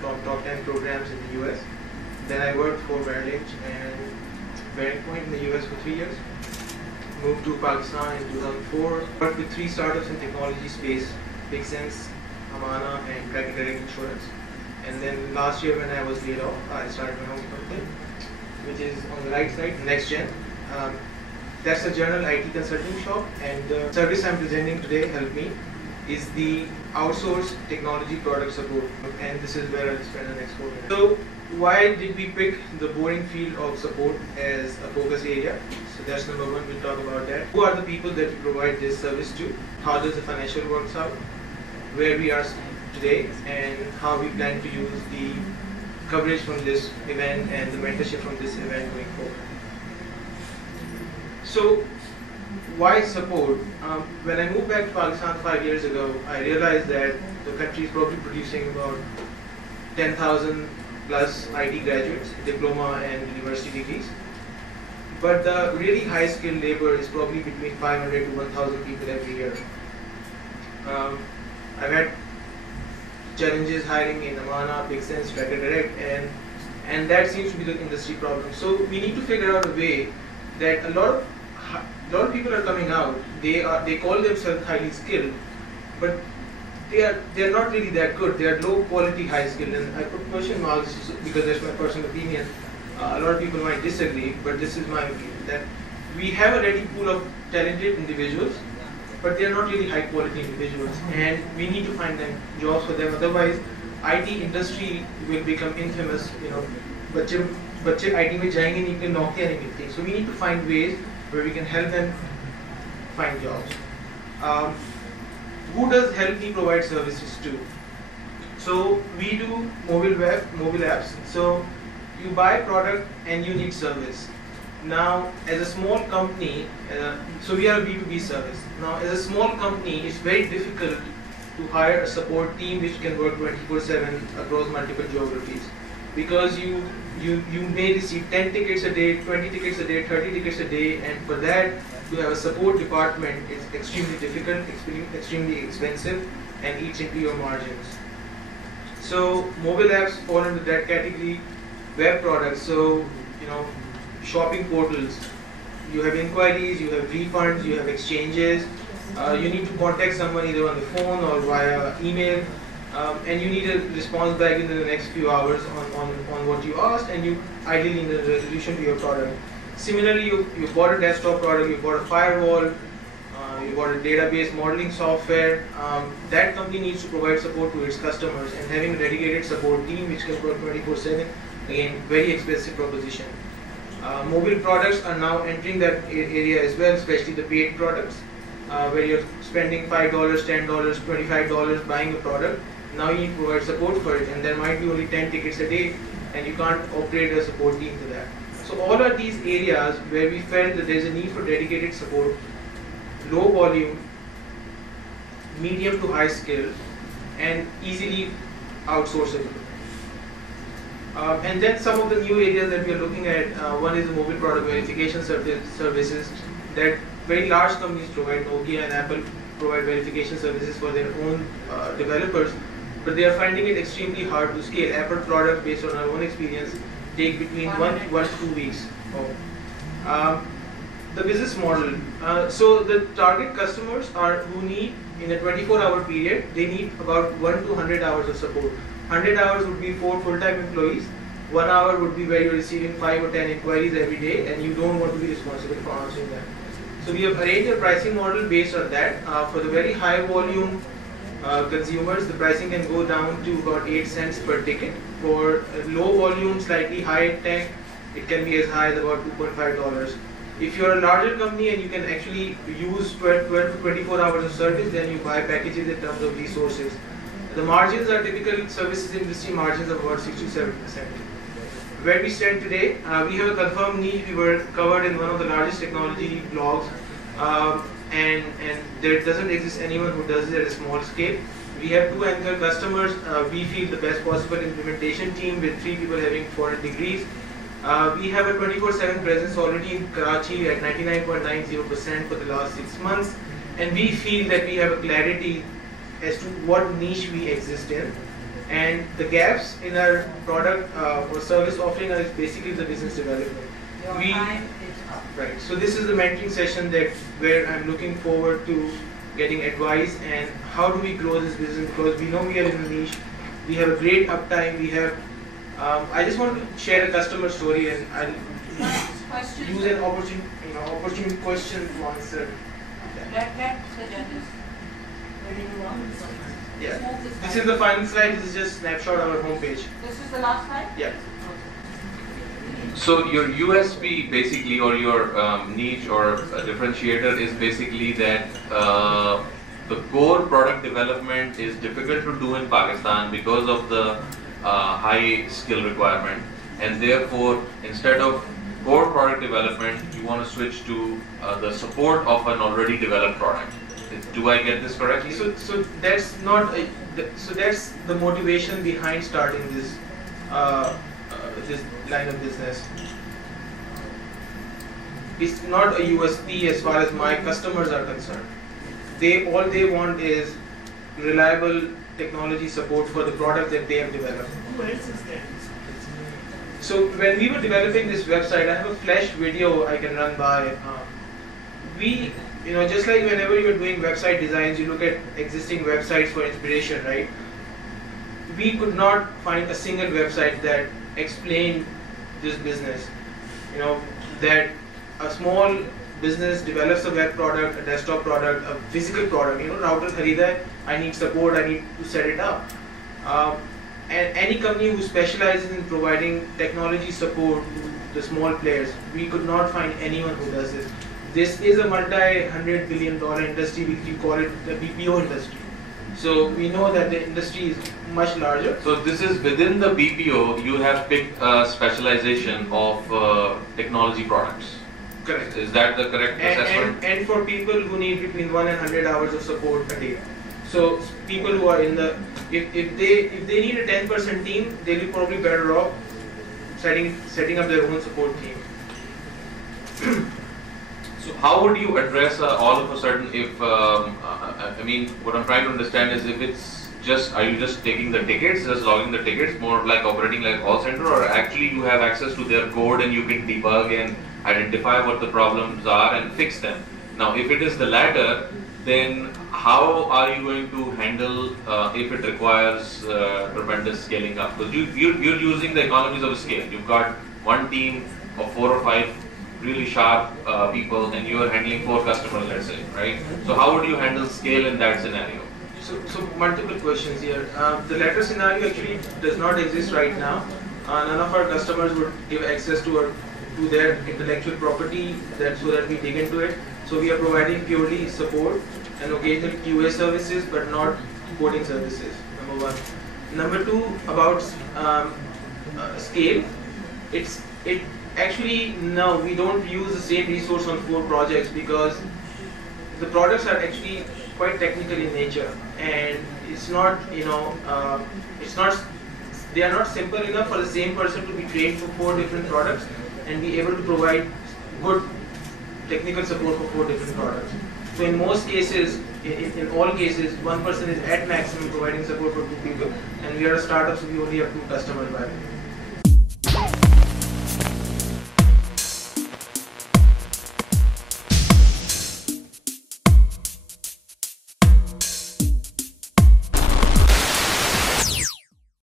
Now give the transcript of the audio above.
from top 10 programs in the US. Then I worked for Merrill Lynch and Bearing Point in the US for 3 years. Moved to Pakistan in 2004. Worked with 3 startups in technology space: Big Sense, Amana, and Credit Direct Insurance. And then last year when I was laid off, I started my own company, which is on the right side, NextGen. That's a general IT consulting shop, and the service I'm presenting today, Help Me, is the outsourced technology product support, and this is where I'll spend the next 4 minutes. So why did we pick the boring field of support as a focus area? So that's number one, we'll talk about that. Who are the people that we provide this service to? How does the financial works out? Where we are today, and how we plan to use the coverage from this event and the mentorship from this event going forward. So, why support? When I moved back to Pakistan 5 years ago, I realized that the country is probably producing about 10,000 plus IT graduates, diploma and university degrees. But the really high skilled labor is probably between 500 to 1,000 people every year. I've had challenges hiring in Amana, Big Sense, Credit Direct, and that seems to be the industry problem. So we need to figure out a way that a lot of people are coming out. They call themselves highly skilled, but they are not really that good. They are low quality, high skilled, and I put question marks because that's my personal opinion. A lot of people might disagree, but this is my opinion, that we have a ready pool of talented individuals, but they are not really high quality individuals, and we need to find them jobs for them. Otherwise, IT industry will become infamous. You know, बच्चे IT में जाएंगे नहीं, इनके नौकरियां नहीं मिलती. So we need to find ways where we can help them find jobs. Who does Help Me provide services to? So we do mobile apps. So you buy product and you need service. Now, as a small company, so we are a B2B service. Now, as a small company, it's very difficult to hire a support team which can work 24/7 across multiple geographies, because you may receive 10 tickets a day, 20 tickets a day, 30 tickets a day, and for that to have a support department is extremely difficult, extremely expensive, and eats into your margins. So mobile apps fall into that category. Web products, so you know, shopping portals. You have inquiries, you have refunds, you have exchanges. You need to contact someone either on the phone or via email, and you need a response back in the next few hours on what you asked, and you ideally need a resolution to your product. Similarly, you bought a desktop product, you bought a firewall, you bought a database modeling software. That company needs to provide support to its customers, and having a dedicated support team which can work 24/7, again, very expensive proposition. Mobile products are now entering that area as well, especially the paid products, where you're spending $5, $10, $25 buying a product. Now you need to provide support for it, and there might be only 10 tickets a day, and you can't operate a support team for that. So all are these areas where we felt that there's a need for dedicated support, low volume, medium to high skill, and easily outsourceable. And then some of the new areas that we are looking at, one is the mobile product verification services that very large companies provide. Nokia and Apple provide verification services for their own developers, but they are finding it extremely hard to scale. Apple products, based on our own experience, take between 1 to 2 weeks. The business model. So the target customers are who need, in a 24-hour period, they need about 1 to 100 hours of support. 100 hours would be 4 full-time employees. 1 hour would be where you're receiving 5 or 10 inquiries every day, and you don't want to be responsible for answering them. So we have arranged a pricing model based on that. For the very high volume consumers, the pricing can go down to about 8 cents per ticket. For low volume, slightly high tech, it can be as high as about $2.5. If you're a larger company and you can actually use 12 to 24 hours of service, then you buy packages in terms of resources. The margins are typical services industry margins of about 6 to 7%. Where we stand today, we have a confirmed niche. We were covered in one of the largest technology blogs, and there doesn't exist anyone who does it at a small scale. We have 2 anchor customers. We feel the best possible implementation team with 3 people having foreign degrees. We have a 24/7 presence already in Karachi at 99.90% for the last 6 months, and we feel that we have a clarity as to what niche we exist in. And the gaps in our product or service offering is basically the business development. Your time is up. Right. So this is the mentoring session where I'm looking forward to getting advice and how do we grow this business, because we know we are in a niche. We have a great uptime. We have. I just want to share a customer story, and I'll use an opportune question to answer. Let the judges. Yeah. This is the final slide. This is just snapshot of our homepage. This is the last slide? Yeah. So your USP basically, or your niche or differentiator is basically that the core product development is difficult to do in Pakistan because of the high skill requirement, and therefore instead of core product development, you want to switch to the support of an already developed product. Do I get this correctly? So that's not. So that's the motivation behind starting this this line of business. It's not a USP as far as my customers are concerned. All they want is reliable technology support for the product that they have developed. Who else is there? So when we were developing this website, I have a flash video I can run by. We, just like whenever you're doing website designs, you look at existing websites for inspiration, right? We could not find a single website that explained this business. That a small business develops a web product, a desktop product, a physical product. Router kharida hai, I need support, I need to set it up. And any company who specializes in providing technology support to the small players, we could not find anyone who does this. This is a multi-$100 billion industry. We call it the BPO industry. So we know that the industry is much larger. So this is within the BPO, you have picked a specialization of technology products. Correct. Is that the correct assessment? And for people who need between 1 and 100 hours of support a day. So people who are in the, if they need a 10% team, they'll be probably better off setting up their own support team. So how would you address all of a sudden if, I mean, what I'm trying to understand is if it's just, are you just taking the tickets, just logging the tickets, more like operating like a call center, or actually you have access to their code and you can debug and identify what the problems are and fix them? Now, if it is the latter, then how are you going to handle if it requires tremendous scaling up? Because you're using the economies of scale. You've got one team of 4 or 5 really sharp people, and you are handling 4 customers, let's say, right? So how would you handle scale in that scenario? So multiple questions here. The latter scenario actually does not exist right now. None of our customers would give access to their intellectual property so that we dig into it. So we are providing purely support and occasional QA services, but not coding services, number 1. Number 2, about scale. Actually, no, we don't use the same resource on 4 projects because the products are actually quite technical in nature, and it's not, they are not simple enough for the same person to be trained for 4 different products and be able to provide good technical support for 4 different products. So in most cases, in all cases, one person is at maximum providing support for 2 people, and we are a startup, so we only have 2 customers by the way.